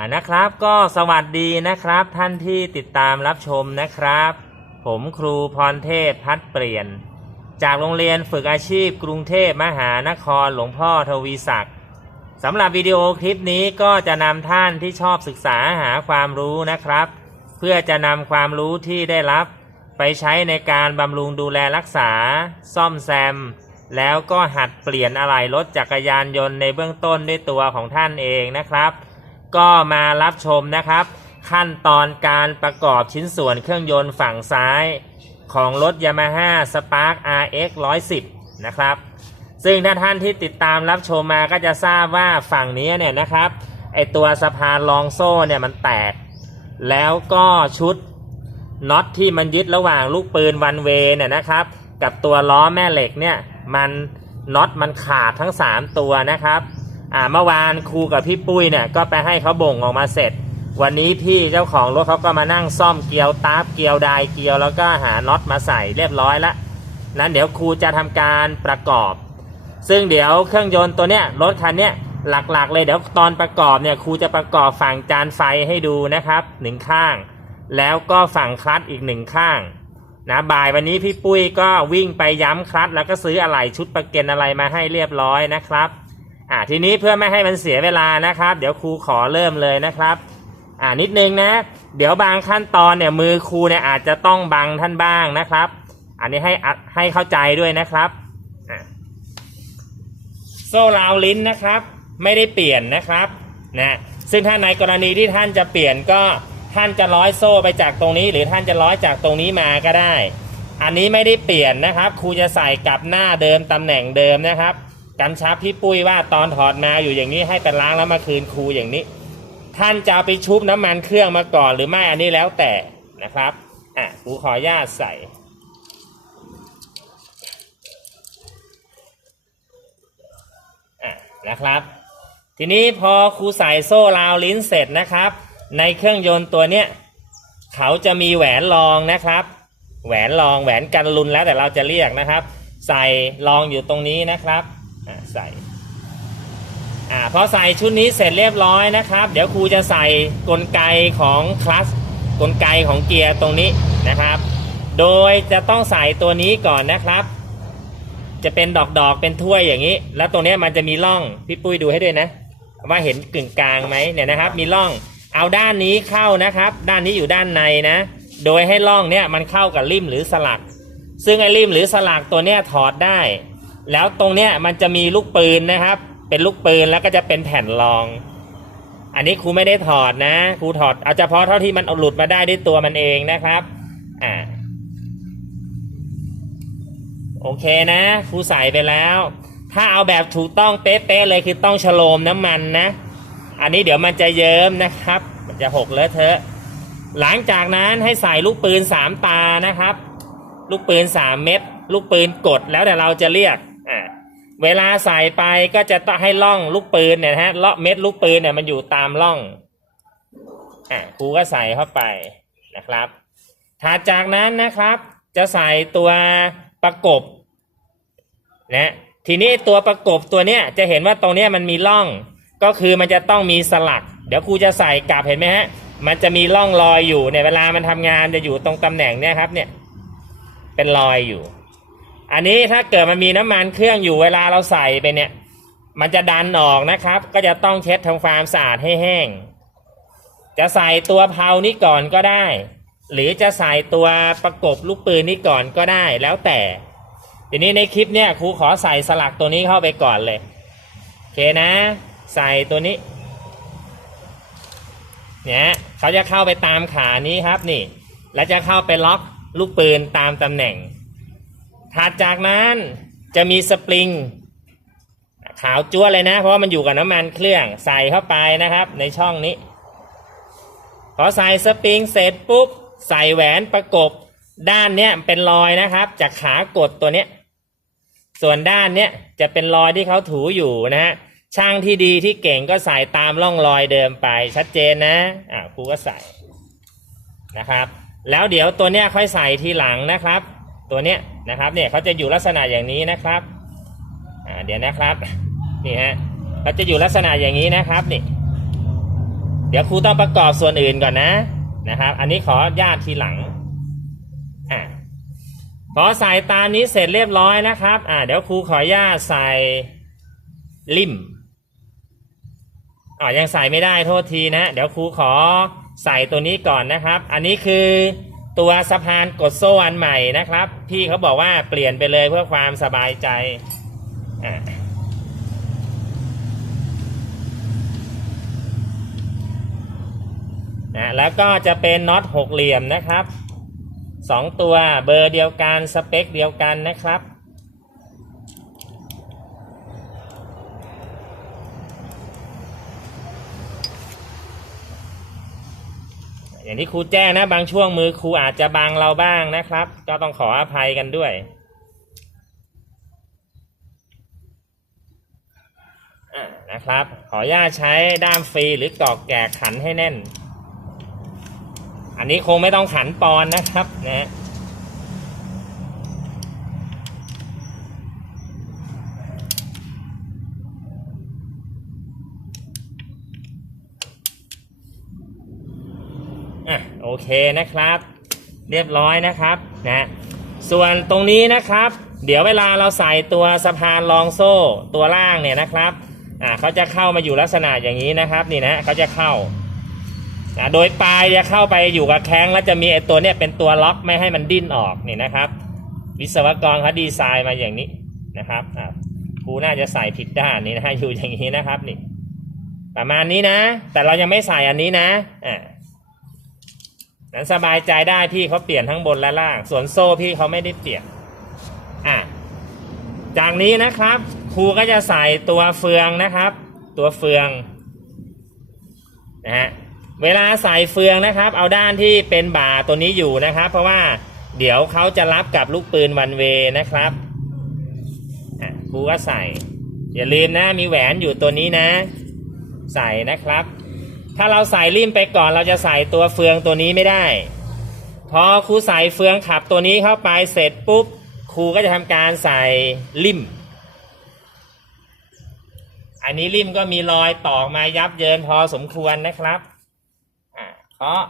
อ่านะครับก็สวัสดีนะครับ ท่านที่ติดตามรับชมนะครับ ผมครูพรเทพพัดเปลี่ยน จากโรงเรียนฝึกอาชีพกรุงเทพมหานครหลวงพ่อทวีศักดิ์สำหรับวิดีโอคลิปนี้ก็จะนำท่านที่ชอบศึกษาหาความรู้นะครับ เพื่อจะนำความรู้ที่ได้รับ ไปใช้ในการบำรุงดูแลรักษา ซ่อมแซม แล้วก็หัดเปลี่ยนอะไหล่รถจักรยานยนต์ในเบื้องต้นด้วยตัวของท่านเองนะครับ ก็มารับชมนะครับ ขั้นตอนการประกอบชิ้นส่วนเครื่องยนต์ฝั่งซ้ายของรถ Yamaha Spark RX 110 นะครับ ซึ่งถ้าท่านที่ติดตามรับชมมาก็จะทราบว่าฝั่งนี้เนี่ยนะครับไอตัวสะพานรองโซ่เนี่ยมันแตก แล้วก็ชุดน็อตที่มันยึดระหว่างลูกปืนวันเวเนี่ยนะครับ กับตัวล้อแม่เหล็กเนี่ยมันน็อตมันขาดทั้ง 3 ตัวนะครับ อ่าเมื่อวานครูกับพี่ปุ้ยเนี่ยก็ไปให้เขาบ่งออกมาเสร็จ วันนี้พี่เจ้าของรถเขาก็มานั่งซ่อมเกลียวตาร์เกลียวไดายเกลียวแล้วก็หาน็อตมาใส่เรียบร้อยแล้วนั้นเดี๋ยวครูจะทำการประกอบ ซึ่งเดี๋ยวเครื่องยนต์ตัวเนี้ยรถคันเนี้ยหลักๆ เลยเดี๋ยวตอนประกอบเนี่ยครูจะประกอบฝั่งจานไฟให้ดูนะครับหนึ่งข้าง แล้วก็ฝั่งคลัตช์อีกหนึ่งข้างนะบ่ายวันนี้พี่ปุ้ยก็วิ่งไปย้ำคลัตช์แล้วก็ซื้ออะไหล่ชุดประเก็นอะไรมาให้เรียบร้อยนะครับ อ่าทีนี้เพื่อไม่ให้มันเสียเวลานะครับ เดี๋ยวครูขอเริ่มเลยนะครับ อ่านิดนึงนะ เดี๋ยวบางขั้นตอนเนี่ยมือครูเนี่ยอาจจะต้องบังท่านบ้างนะครับ อันนี้ให้อะให้เข้าใจด้วยนะครับโซ่ราวลิ้นนะครับ ไม่ได้เปลี่ยนนะครับนะซึ่งถ้าในกรณีที่ท่านจะเปลี่ยนก็ท่านจะร้อยโซ่ไปจากตรงนี้ หรือท่านจะร้อยจากตรงนี้มาก็ได้ อันนี้ไม่ได้เปลี่ยนนะครับครูจะใส่กลับหน้าเดิมตำแหน่งเดิมนะครับ กำชับพี่ปุ้ยว่าตอนถอดมาอยู่อย่างนี้ให้ไปล้างแล้วมาคืนครูอย่างนี้ ท่านจะไปชุบน้ำมันเครื่องมาก่อนหรือไม่อันนี้แล้วแต่นะครับอะครูขอญาตใส่อะนะครับ ทีนี้พอครูใส่โซ่ราวลิ้นเสร็จนะครับ ในเครื่องยนต์ตัวเนี้ยเขาจะมีแหวนรองนะครับ แหวนรองแหวนกันรุนแล้วแต่เราจะเรียกนะครับ ใส่รองอยู่ตรงนี้นะครับ ใส่อ่าพอใส่ชุดนี้เสร็จเรียบร้อยนะครับ เดี๋ยวครูจะใส่กลไกของคลัสกลไกของเกียร์ตรงนี้นะครับ โดยจะต้องใส่ตัวนี้ก่อนนะครับ จะเป็นดอกดอกเป็นถ้วยอย่างนี้ แล้วตรงนี้มันจะมีร่องพี่ปุ้ยดูให้ด้วยนะ ว่าเห็นกึ่งกลางไหมเนี่ยนะครับ มีร่องเอาด้านนี้เข้านะครับ ด้านนี้อยู่ด้านในนะ โดยให้ร่องเนี่ยมันเข้ากับริมหรือสลัก ซึ่งไอ้ริมหรือสลักตัวเนี้ยถอดได้ แล้วตรงเนี้ยมันจะมีลูกปืนนะครับ เป็นลูกปืนแล้วก็จะเป็นแผ่นรอง อันนี้ครูไม่ได้ถอดนะครูถอดเอาเฉพาะเท่าที่มันเอาหลุดมาได้ด้วยตัวมันเองนะครับ อ่า โอเคนะครูใส่ไปแล้ว ถ้าเอาแบบถูกต้องเป๊ะๆเลยคือต้องฉโลมน้ำมันนะ อันนี้เดี๋ยวมันจะเยิ้มนะครับ มันจะหกเลอะเทอะหลังจากนั้นให้ใส่ลูกปืนสามตานะครับ ลูกปืนสามเม็ดลูกปืนกดแล้วแต่เราจะเรียก อ่าเวลาใส่ไปก็จะต้องให้ล่องลูกปืนเนี่ยนะฮะเลาะเม็ดลูกปืนเนี่ยมันอยู่ตามร่องอ่าครูก็ใส่เข้าไปนะครับ ถัดจากนั้นนะครับ จะใส่ตัวประกบนะทีนี้ตัวประกบตัวเนี้ยจะเห็นว่าตรงเนี้ยมันมีร่อง ก็คือมันจะต้องมีสลัก เดี๋ยวครูจะใส่กลับเห็นไหมฮะมันจะมีร่องรอยอยู่เนี่ยเวลามันทำงานจะอยู่ตรงตำแหน่งเนี่ยครับเนี่ยเป็นรอยอยู่ อันนี้ถ้าเกิดมันมีน้ำมันเครื่องอยู่เวลาเราใส่ไปเนี่ย มันจะดันออกนะครับ ก็จะต้องเช็ดทำความสะอาดให้แห้ง จะใส่ตัวเพานี้ก่อนก็ได้ หรือจะใส่ตัวประกบลูกปืนนี้ก่อนก็ได้แล้วแต่ ทีนี้ในคลิปเนี่ยครูขอใส่สลักตัวนี้เข้าไปก่อนเลยโอเคนะ ใส่ตัวนี้เนี่ยเขาจะเข้าไปตามขานี้ครับนี่ แล้วจะเข้าไปล็อกลูกปืนตามตำแหน่ง ถัดจากนั้นจะมีสปริง ขาวจั่วเลยนะ เพราะว่ามันอยู่กับน้ำมันเครื่องใส่เข้าไปนะครับ ในช่องนี้ พอใส่สปริงเสร็จปุ๊บ ใส่แหวนประกบด้านเนี้ยเป็นรอยนะครับ จากขากดตัวเนี้ยส่วนด้านเนี้ยจะเป็นรอยที่เขาถูอยู่นะฮะช่างที่ดีที่เก่งก็ใส่ตามร่องรอยเดิมไปชัดเจนนะอ่าครูก็ใส่นะครับ แล้วเดี๋ยวตัวเนี้ยค่อยใส่ทีหลังนะครับ ตัวเนี้ย นะครับเนี่ยเขาจะอยู่ลักษณะอย่างนี้นะครับอ่าเดี๋ยวนะครับนี่ฮะเขาจะอยู่ลักษณะอย่างนี้นะครับนี่เดี๋ยวครูต้องประกอบส่วนอื่นก่อนนะนะครับ อันนี้ขอญาตทีหลังอะพอใส่ตานี้เสร็จเรียบร้อยนะครับอ่าเดี๋ยวครูขอญาตใส่ริมอ๋อยังใส่ไม่ได้โทษทีนะ เดี๋ยวครูขอใส่ตัวนี้ก่อนนะครับ อันนี้คือ ตัวสะพานกดโซ่อันใหม่นะครับ พี่เขาบอกว่าเปลี่ยนไปเลยเพื่อความสบายใจอ่านะแล้วก็จะเป็นน็อตหกเหลี่ยมนะครับสองตัวเบอร์เดียวกันสเปคเดียวกันนะครับ อย่าง ที่ครูแจ้งนะ บางช่วงมือครูอาจจะบังเราบ้างนะครับ ก็ต้องขออภัยกันด้วยนะครับ ขออนุญาตใช้ด้ามฟรีหรือกอกแกะขันให้แน่น อันนี้คงไม่ต้องขันปอนนะครับนะฮะอะ โอเคนะครับ เรียบร้อยนะครับนะส่วนตรงนี้นะครับ เดี๋ยวเวลาเราใส่ตัวสะพานรองโซ่ตัวล่างเนี่ยนะครับอ่าเขาจะเข้ามาอยู่ลักษณะอย่างนี้นะครับนี่นะเขาจะเข้านะโดยปลายจะเข้าไปอยู่กับแข้งแล้วจะมีไอตัวเนี้ยเป็นตัวล็อกไม่ให้มันดิ้นออกนี่นะครับ วิศวกรเขาดีไซน์มาอย่างนี้นะครับอะครูน่าจะใส่ผิดด้านนี้นะฮะอยู่อย่างนี้นะครับนี่ประมาณนี้นะ แต่เรายังไม่ใส่อันนี้นะอ่า นั้นสบายใจได้พี่เขาเปลี่ยนทั้งบนและล่าง ส่วนโซ่พี่เขาไม่ได้เปลี่ยนอะจากนี้นะครับครูก็จะใส่ตัวเฟืองนะครับ ตัวเฟืองนะฮะเวลาใส่เฟืองนะครับ เอาด้านที่เป็นบ่าตัวนี้อยู่นะครับ เพราะว่าเดี๋ยวเขาจะรับกับลูกปืนวันเวนะครับครูก็ใส่ อย่าลืมนะมีแหวนอยู่ตัวนี้นะ ใส่นะครับ ถ้าเราใส่ริมไปก่อนเราจะใส่ตัวเฟืองตัวนี้ไม่ได้ พอครูใส่เฟืองขับตัวนี้เข้าไปเสร็จปุ๊บครูก็จะทำการใส่ริม อันนี้ริมก็มีรอยตอกมายับเยินพอสมควรนะครับอ่าเคาะ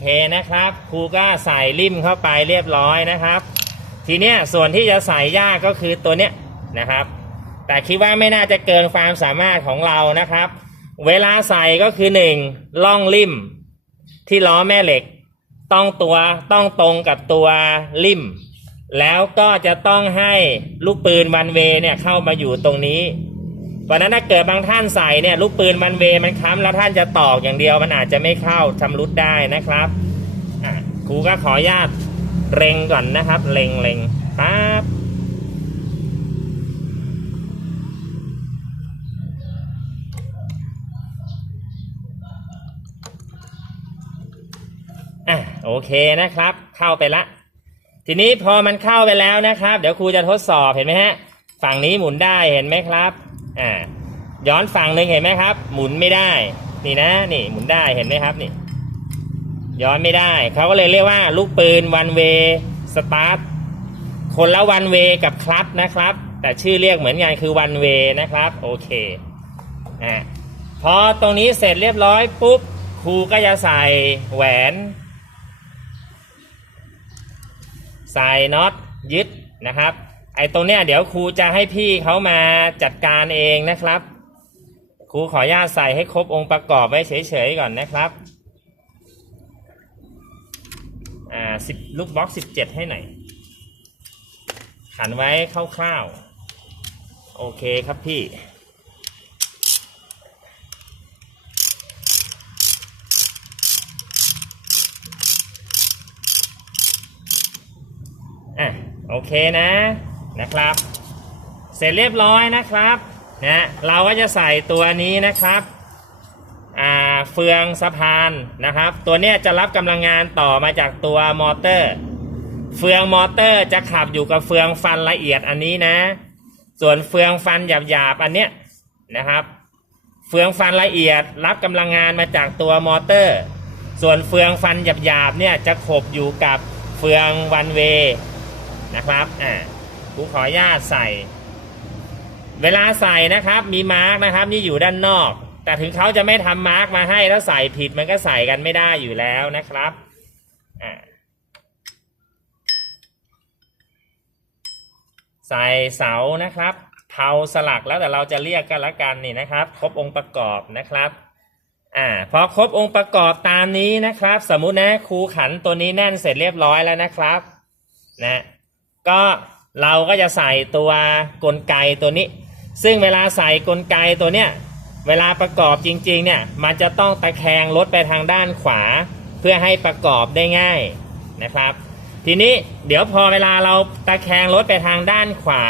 เคนะครับครูก็ใส่ริมเข้าไปเรียบร้อยนะครับ ทีเนี้ยส่วนที่จะใส่ยากก็คือตัวเนี้ยนะครับ แต่คิดว่าไม่น่าจะเกินความสามารถของเรานะครับ เวลาใส่ก็คือหนึ่งล่องริมที่ล้อแม่เหล็ก ต้องตัวต้องตรงกับตัวริมแล้วก็จะต้องให้ลูกปืนวันเวเนี่ยเข้ามาอยู่ตรงนี้ เพราะฉะนั้นถ้าเกิดบางท่านใส่เนี่ยลูกปืนวันเวมันค้ำแล้วท่านจะตอกอย่างเดียว มันอาจจะไม่เข้าชำรุดได้นะครับครูก็ขออนุญาตเล็งก่อนนะครับเล็งเล็งปั๊บอะโอเคนะครับ เข้าไปละ ทีนี้พอมันเข้าไปแล้วนะครับ เดี๋ยวครูจะทดสอบเห็นไหมฮะ ฝั่งนี้หมุนได้เห็นไหมครับ อ่าย้อนฝั่งหนึ่งเห็นไหมครับ หมุนไม่ได้ นี่นะ นี่หมุนได้เห็นไหมครับนี่ย้อนไม่ได้ เขาก็เลยเรียกว่า ลูกปืนวันเวสตาร์ทคนละวันเวกับคลัตนะครับ แต่ชื่อเรียกเหมือนกันคือวันเวนะครับ โอเคอ่าพอตรงนี้เสร็จเรียบร้อยปุ๊บครูก็จะใส่แหวน ใส่น็อตยึดนะครับ อ้ตรงเนี้ยเดี๋ยวครูจะให้พี่เขามาจัดการเองนะครับ ครูขออนุญาตใส่ให้ครบองค์ประกอบไว้เฉยๆก่อนนะครับอ่าสิบลูกบล็อกสิบเจ็ดให้หน่อยขันไว้คร่าวๆโอเคครับพี่อะโอเคนะ นะครับ เสร็จเรียบร้อยนะครับนะเราก็จะใส่ตัวนี้นะครับอ่าเฟืองสะพานนะครับ ตัวเนี้ยจะรับกำลังงานต่อมาจากตัวมอเตอร์ เฟืองมอเตอร์จะขับอยู่กับเฟืองฟันละเอียดอันนี้นะ ส่วนเฟืองฟันหยาบๆอันเนี้ยนะครับ เฟืองฟันละเอียดรับกำลังงานมาจากตัวมอเตอร์ ส่วนเฟืองฟันหยาบๆเนี่ยจะขบอยู่กับเฟืองวันเวนะครับอ่า ครูขออนุญาตใส่ เวลาใส่นะครับมีมาร์กนะครับ นี่อยู่ด้านนอก แต่ถึงเขาจะไม่ทำมาร์กมาให้แล้วใส่ผิดมันก็ใส่กันไม่ได้อยู่แล้วนะครับอ่าใส่เสานะครับเผาสลักแล้วแต่เราจะเรียกกันละกันนี่นะครับ ครบองค์ประกอบนะครับอ่าพอครบองค์ประกอบตามนี้นะครับ สมมุตินะครูขันตัวนี้แน่นเสร็จเรียบร้อยแล้วนะครับ นะ ก็ เราก็จะใส่ตัวกลไกตัวนี้ ซึ่งเวลาใส่กลไกตัวเนี้ยเวลาประกอบจริงๆเนี่ยมันจะต้องตะแคงรถไปทางด้านขวา เพื่อให้ประกอบได้ง่ายนะครับ ทีนี้เดี๋ยวพอเวลาเราตะแคงรถไปทางด้านขวา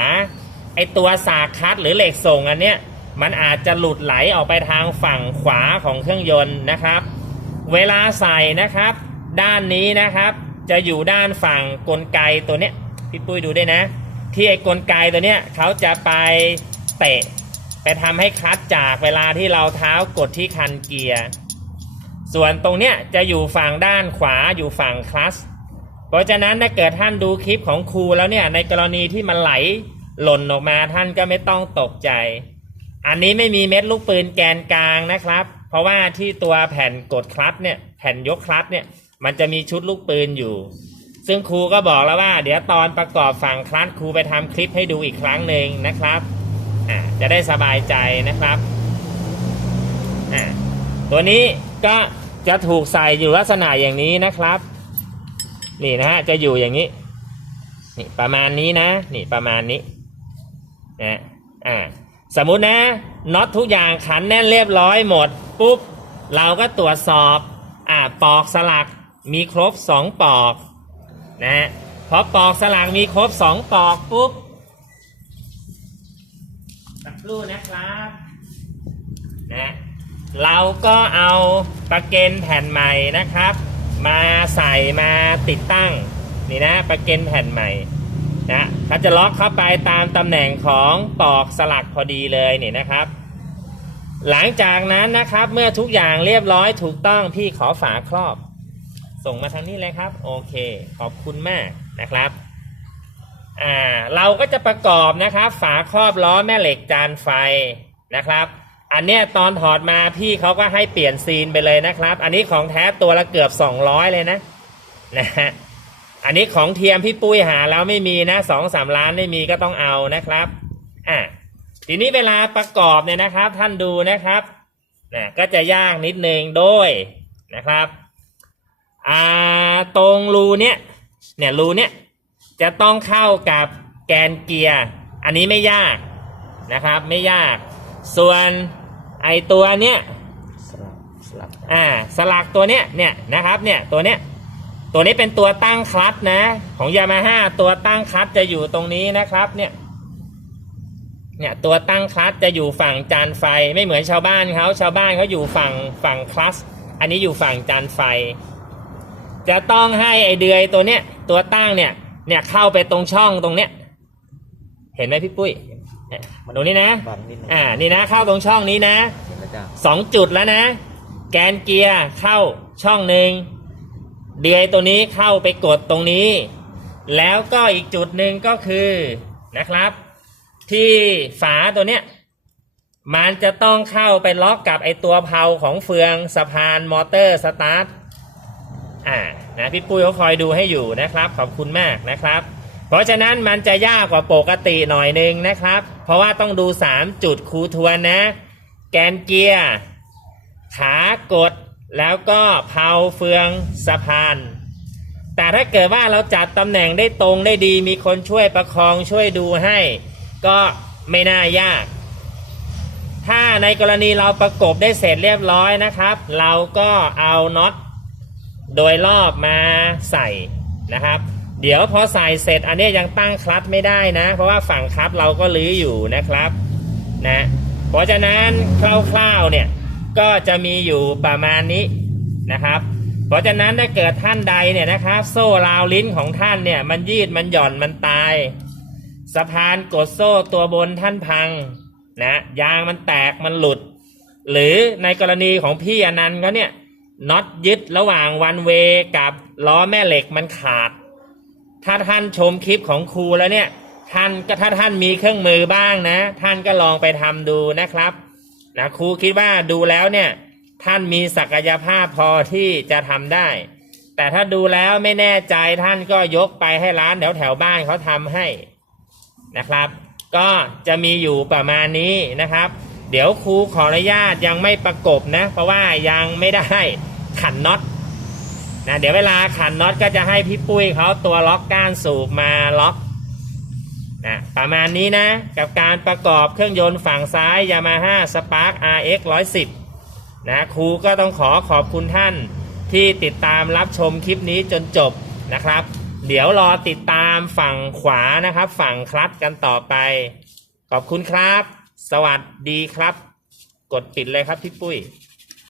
ไอตัวสากคัดหรือเหล็กส่งอันเนี้ยมันอาจจะหลุดไหลออกไปทางฝั่งขวาของเครื่องยนต์นะครับ เวลาใส่นะครับ ด้านนี้นะครับ จะอยู่ด้านฝั่งกลไกตัวเนี้ย พี่ปุ้ยดูได้นะ ที่ไอ้กลไกตัวเนี้ยเขาจะไปเตะ ไปทำให้คลัดจากเวลาที่เราเท้ากดที่คันเกียร์ส่วนตรงเนี้ยจะอยู่ฝั่งด้านขวาอยู่ฝั่งคลัสเพราะฉะนั้นถ้าเกิดท่านดูคลิปของครูแล้วเนี่ยในกรณีที่มันไหลหล่นออกมาท่านก็ไม่ต้องตกใจ อันนี้ไม่มีเม็ดลูกปืนแกนกลางนะครับ เพราะว่าที่ตัวแผ่นกดคลัตเนี่ยแผ่นยกคลัตเนี่ยมันจะมีชุดลูกปืนอยู่ ซึ่งครูก็บอกแล้วว่า เดี๋ยวตอนประกอบฝั่งคลัตช์ครูไปทำคลิปให้ดูอีกครั้งหนึ่งนะครับจะได้สบายใจนะครับ ตัวนี้ก็จะถูกใส่อยู่ลักษณะอย่างนี้นะครับ นี่นะฮะจะอยู่อย่างนี้ นี่ประมาณนี้นะ นี่ประมาณนี้นะอ่าสมมุตินะน็อตทุกอย่างขันแน่นเรียบร้อยหมดปุ๊บเราก็ตรวจสอบอ่าปอกสลักมีครบสองปอก นะฮะพอปอกสลักมีครบสองปอกปุ๊บสักครู่นะครับนะเราก็เอาประเกนแผ่นใหม่นะครับ มาใส่มาติดตั้งนี่นะประเกนแผ่นใหม่นะเขาจะล็อกเข้าไปตามตำแหน่งของปอกสลักพอดีเลยนี่นะครับ หลังจากนั้นนะครับเมื่อทุกอย่างเรียบร้อยถูกต้องพี่ขอฝาครอบ ส่งมาทางนี้เลยครับ โอเค ขอบคุณมากนะครับอ่าเราก็จะประกอบนะครับ ฝาครอบล้อแม่เหล็กจานไฟนะครับ อันเนี้ยตอนถอดมาพี่เขาก็ให้เปลี่ยนซีนไปเลยนะครับ อันนี้ของแท้ตัวละเกือบ 200 เลยนะนะฮะอันนี้ของเทียมพี่ปุ้ยหาแล้วไม่มีนะสองสามล้านไม่มีก็ต้องเอานะครับอะทีนี้เวลาประกอบเนี่ยนะครับ ท่านดูนะครับนะก็จะยากนิดนึงโดยนะครับ อ่าตรงรูเนี้ยเนี่ยรูเนี้ยจะต้องเข้ากับแกนเกียร์ อันนี้ไม่ยากนะครับไม่ยาก ส่วนไอตัวเนี้ยสลับสลับอ่าสลักตัวเนี้ยเนี่ยนะครับเนี่ยตัวเนี้ยตัวนี้เป็นตัวตั้งคลัตช์นะของยามาฮ่าตัวตั้งคลัตช์จะอยู่ตรงนี้นะครับเนี่ยเนี่ยตัวตั้งคลัตช์จะอยู่ฝั่งจานไฟไม่เหมือนชาวบ้านเขาชาวบ้านเขาอยู่ฝั่งฝั่งคลัตช์อันนี้อยู่ฝั่งจานไฟ จะต้องให้ไอเดือยตัวเนี้ยตัวตั้งเนี่ยเนี่ยเข้าไปตรงช่องตรงเนี้ยเห็นไหมพี่ปุ้ยเนี่ยมาตรงนี้นะบังนิดนึงอ่านี่นะเข้าตรงช่องนี้นะเห็นแล้วจ้าสองจุดแล้วนะ แกนเกียร์เข้าช่องหนึ่งเดือยตัวนี้เข้าไปกดตรงนี้ แล้วก็อีกจุดหนึ่งก็คือนะครับ ที่ฝาตัวเนี้ยมันจะต้องเข้าไปล็อกกับไอตัวเพาของเฟืองสะพานมอเตอร์สตาร์ท อ่านะพี่ปุ้ยเขาคอยดูให้อยู่นะครับ ขอบคุณมากนะครับ เพราะฉะนั้นมันจะยากกว่าปกติหน่อยหนึงนะครับ เพราะว่าต้องดู 3 จุดครูทวนนะ แกนเกียร์ขากดแล้วก็เพาเฟืองสะพานแต่ถ้าเกิดว่าเราจัดตำแหน่งได้ตรงได้ดี มีคนช่วยประคองช่วยดูให้ ก็ไม่น่ายาก ถ้าในกรณีเราประกบได้เสร็จเรียบร้อยนะครับ เราก็เอาน็อต โดยรอบมาใส่นะครับ เดี๋ยวพอใส่เสร็จอันนี้ยังตั้งคลัตช์ไม่ได้นะ เพราะว่าฝั่งคลัตเราก็ลื้ออยู่นะครับนะเพราะฉะนั้นคร่าวๆเนี่ยก็จะมีอยู่ประมาณนี้นะครับ เพราะฉะนั้นถ้าเกิดท่านใดเนี่ยนะครับ โซ่ราวลิ้นของท่านเนี่ยมันยืดมันหย่อนมันตาย สะพานกดโซ่ตัวบนท่านพังนะยางมันแตกมันหลุด หรือในกรณีของพี่อนันต์เขาเนี่ย น็อตยึดระหว่างวันเวกับล้อแม่เหล็กมันขาด ถ้าท่านชมคลิปของครูแล้วเนี่ย ท่านก็ถ้าท่านมีเครื่องมือบ้างนะ ท่านก็ลองไปทำดูนะครับนะครูคิดว่าดูแล้วเนี่ย ท่านมีศักยภาพพอที่จะทำได้ แต่ถ้าดูแล้วไม่แน่ใจท่านก็ยกไปให้ร้านแถวแถวบ้านเขาทำให้นะครับ ก็จะมีอยู่ประมาณนี้นะครับเดี๋ยวครูขออนุญาตยังไม่ประกบนะ เพราะว่ายังไม่ได้ ขันน็อตนะเดี๋ยวเวลาขันน็อตก็จะให้พี่ปุ้ยเขาตัวล็อกก้านสูบมาล็อกนะประมาณนี้นะ กับการประกอบเครื่องยนต์ฝั่งซ้าย Yamaha Spark RX 110นะครูก็ต้องขอขอบคุณท่านที่ติดตามรับชมคลิปนี้จนจบนะครับ เดี๋ยวรอติดตามฝั่งขวานะครับ ฝั่งคลัตช์กันต่อไป ขอบคุณครับ สวัสดีครับ กดปิดเลยครับพี่ปุ้ย